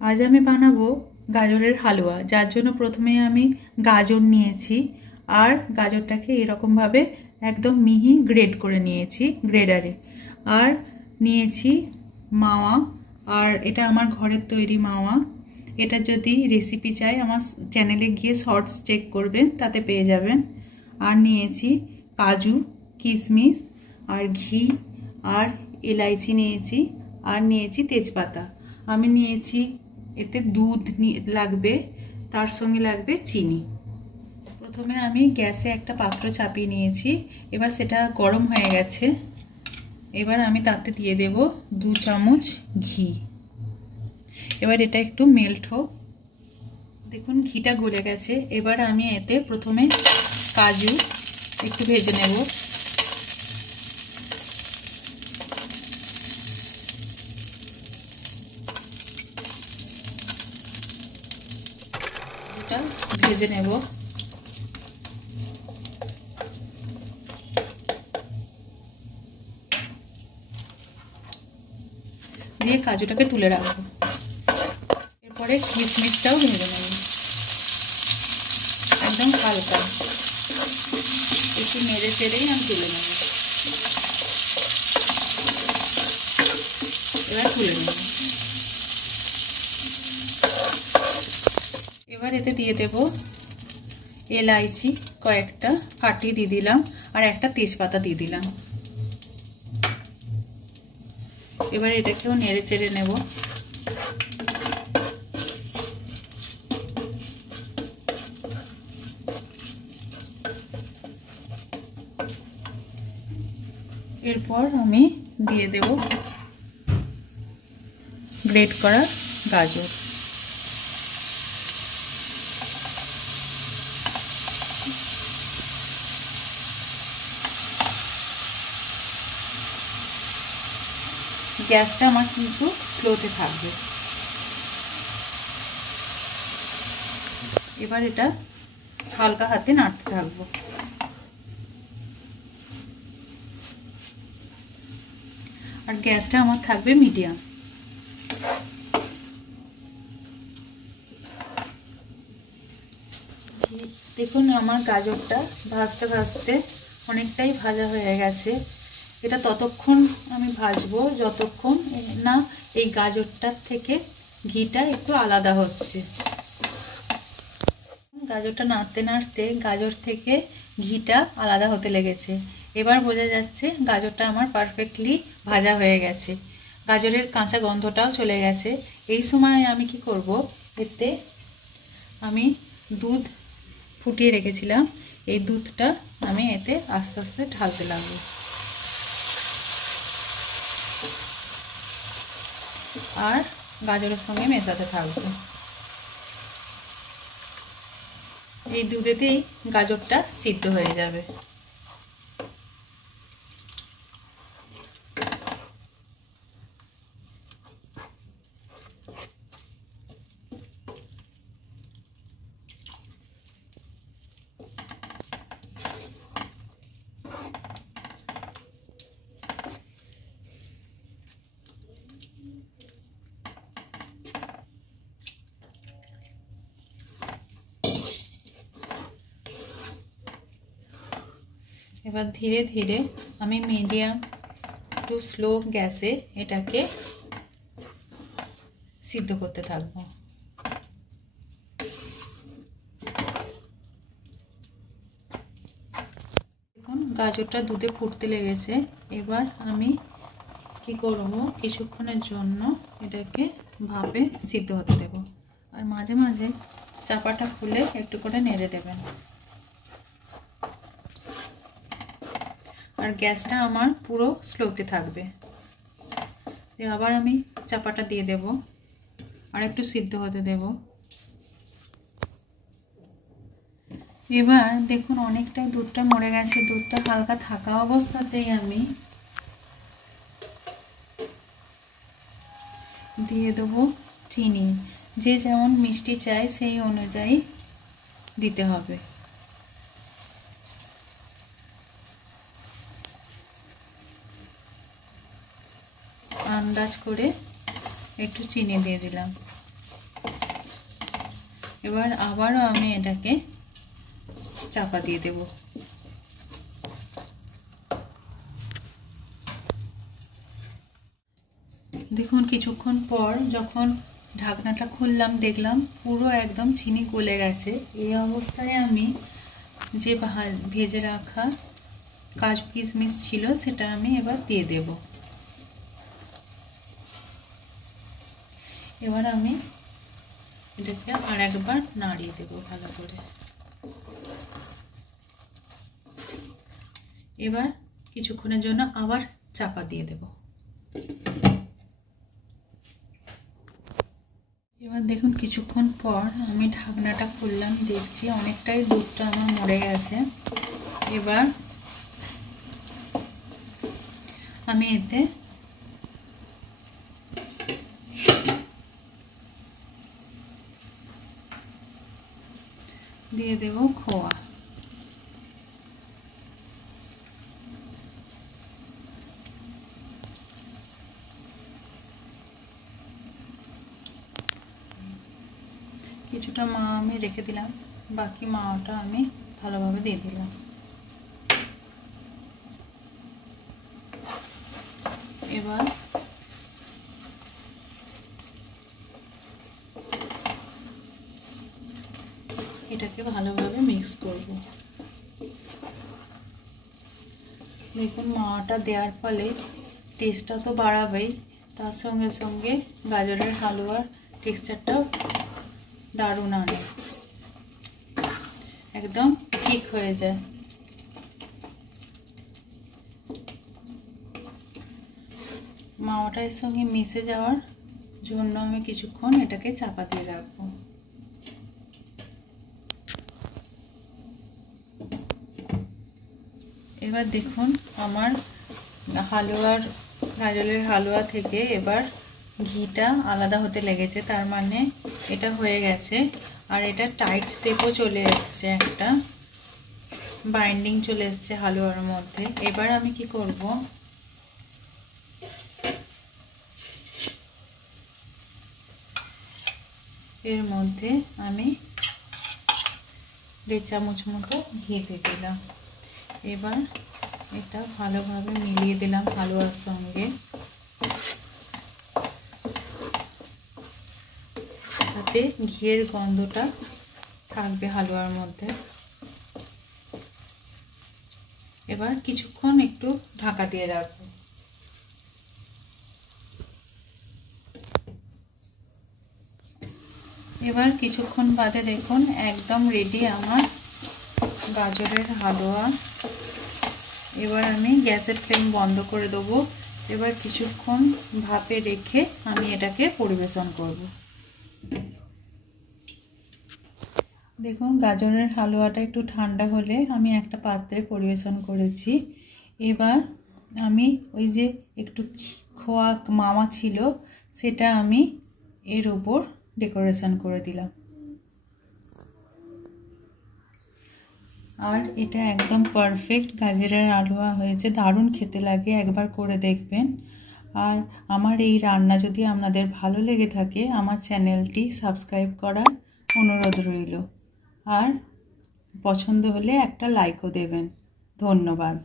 আজ আমি বানাবো গাজরের হালুয়া, যার জন্য প্রথমে আমি গাজর নিয়েছি আর গাজরটাকে এরকমভাবে একদম মিহি গ্রেড করে নিয়েছি গ্রেডারে। আর নিয়েছি মাওয়া, আর এটা আমার ঘরের তৈরি মাওয়া। এটা যদি রেসিপি চাই আমার চ্যানেলে গিয়ে শর্টস চেক করবেন, তাতে পেয়ে যাবেন। আর নিয়েছি কাজু, কিশমিশ আর ঘি আর এলাইচি নিয়েছি, আর নিয়েছি তেজপাতা। আমি নিয়েছি, এতে দুধ লাগবে, তার সঙ্গে লাগবে চিনি। প্রথমে আমি গ্যাসে একটা পাত্র চাপিয়ে নিয়েছি, এবার সেটা গরম হয়ে গেছে। এবার আমি তাতে দিয়ে দেব 2 চামচ ঘি। এবার এটা একটু মেল্ট হোক। দেখুন ঘিটা গলে গেছে। এবার আমি এতে প্রথমে কাজু একটু ভেজে নেব। এটা ভেজে নেব। দিয়ে কাজুটাকে তুলে রাখবো। এরপরে কিশমিশটাও ভেজে নেব একদম হালকা, একটু নেড়ে চেড়েই আমি তুলে নেব। এবার তুলে নেব। এবার এতে দিয়ে দেব এলাইচি কয়েকটা ফাটিয়ে দিয়ে দিলাম, আর একটা তেজপাতা দিয়ে দিলাম। এবার এটাকেও নেড়ে চেড়ে নেব। এরপর আমি দিয়ে দেব গ্রেট করা গাজর। গ্যাসটা আমার কিন্তু স্লোতে থাকবে। এবার এটা হালকা হাতে নাড়তে থাকবো। আর গ্যাসটা আমার থাকবে মিডিয়াম। দেখুন আমার গাজরটা ভাজতে ভাজতে অনেকটাই ভাজা হয়ে গেছে। এটা ততক্ষণ আমি ভাজবো যতক্ষণ না এই গাজরটার থেকে ঘিটা একটু আলাদা হচ্ছে। গাজরটা নাড়তে নাড়তে গাজর থেকে ঘিটা আলাদা হতে লেগেছে। এবার বোঝা যাচ্ছে গাজরটা আমার পারফেক্টলি ভাজা হয়ে গেছে, গাজরের কাঁচা গন্ধটাও চলে গেছে। এই সময় আমি কি করব, এতে আমি দুধ ফুটিয়ে রেখেছিলাম, এই দুধটা আমি এতে আস্তে আস্তে ঢালতে লাগবো। আর গাজরের সঙ্গে মেশাতে থাকবো। এই দুধেতেই গাজরটা সিদ্ধ হয়ে যাবে। এবার ধীরে ধীরে আমি মিডিয়াম টু স্লো গ্যাসে এটাকে সিদ্ধ করতে থাকবো। দেখুন গাজরটা দুধে ফুটতে লেগেছে। এবার আমি কি করব, কিছুক্ষণের জন্য এটাকে ভাপে সিদ্ধ হতে দেব। আর মাঝে মাঝে চাপাটা খুলে একটু করে নেড়ে দেবেন। আর গ্যাসটা আমার পুরো স্লোতে থাকবে। আবার আমি চাপাটা দিয়ে দেব, আর একটু সিদ্ধ হতে দেব। এবার দেখুন অনেকটাই দুধটা মরে গেছে। দুধটা হালকা থাকা অবস্থাতেই আমি দিয়ে দেবো চিনি। যে যেমন মিষ্টি চাই সেই অনুযায়ী দিতে হবে। আন্দাজ করে একটু চিনি দিয়ে দিলাম। এবার আবারও আমি এটাকে চাপা দিয়ে দেব। দেখুন কিছুক্ষণ পর যখন ঢাকনাটা খুললাম দেখলাম পুরো একদম চিনি গলে গেছে। এই অবস্থায় আমি যে ভেজে রাখা কাজু কিশমিশ ছিল সেটা আমি এবার দিয়ে দেব। এবার আমি এটাকে আর একবার নাড়িয়ে দেব ভালো করে। এবার কিছুক্ষণের জন্য আবার চাপা দিয়ে দেব। এবার দেখুন কিছুক্ষণ পর আমি ঢাকনাটা খুললাম, দেখছি অনেকটাই দুধটা আমার মরে গেছে। এবার আমি এতে দিয়ে দেব খোয়া। কিছুটা মা আমি রেখে দিলাম, বাকি মাওটা আমি ভালোভাবে দিয়ে দিলাম। এবার এটাকে ভালোভাবে মিক্স করব। দেখুন মাওয়াটা দেওয়ার ফলে টেস্টটা তো বাড়াবেই, তার সঙ্গে সঙ্গে গাজরের হালুয়ার টেক্সচারটাও দারুণ আনে, একদম ঠিক হয়ে যায়। মাওয়াটা এর সঙ্গে মিশে যাওয়ার জন্য আমি কিছুক্ষণ এটাকে চাপা দিয়ে রাখবো। এবার দেখুন আমার গাজরের হালুয়া থেকে এবার ঘিটা আলাদা হতে লেগেছে, তার মানে এটা হয়ে গেছে। আর এটা টাইট শেপও চলে এসছে, একটা বাইন্ডিং চলে এসছে হালুয়ার মধ্যে। এবার আমি কি করব, এর মধ্যে আমি 1.5 চামচ মতো ঘি দিয়ে দিলাম। এবার এটা ভালোভাবে মিলিয়ে দিলাম হালুয়ার সঙ্গে, যাতে ঘিয়ের গন্ধটা থাকবে হালুয়ার মধ্যে। এবার কিছুক্ষণ একটু ঢাকা দিয়ে রাখবো। এবার কিছুক্ষণ বাদে দেখুন একদম রেডি আমার গাজরের হালুয়া। এবার আমি গ্যাসের ফ্লেম বন্ধ করে দেবো। এবার কিছুক্ষণ ভাপে রেখে আমি এটাকে পরিবেশন করব। দেখুন গাজরের হালুয়াটা একটু ঠান্ডা হলে আমি একটা পাত্রে পরিবেশন করেছি। এবার আমি ওই যে একটু খোয়া মাওয়া ছিল সেটা আমি এর উপর ডেকোরেশন করে দিলাম। আর এটা একদম পারফেক্ট গাজরের হালুয়া হয়েছে, দারুণ খেতে লাগে, একবার করে দেখবেন। আর আমার এই রান্না যদি আপনাদের ভালো লেগে থাকে আমার চ্যানেলটি সাবস্ক্রাইব করার অনুরোধ রইল। আর পছন্দ হলে একটা লাইকও দেবেন। ধন্যবাদ।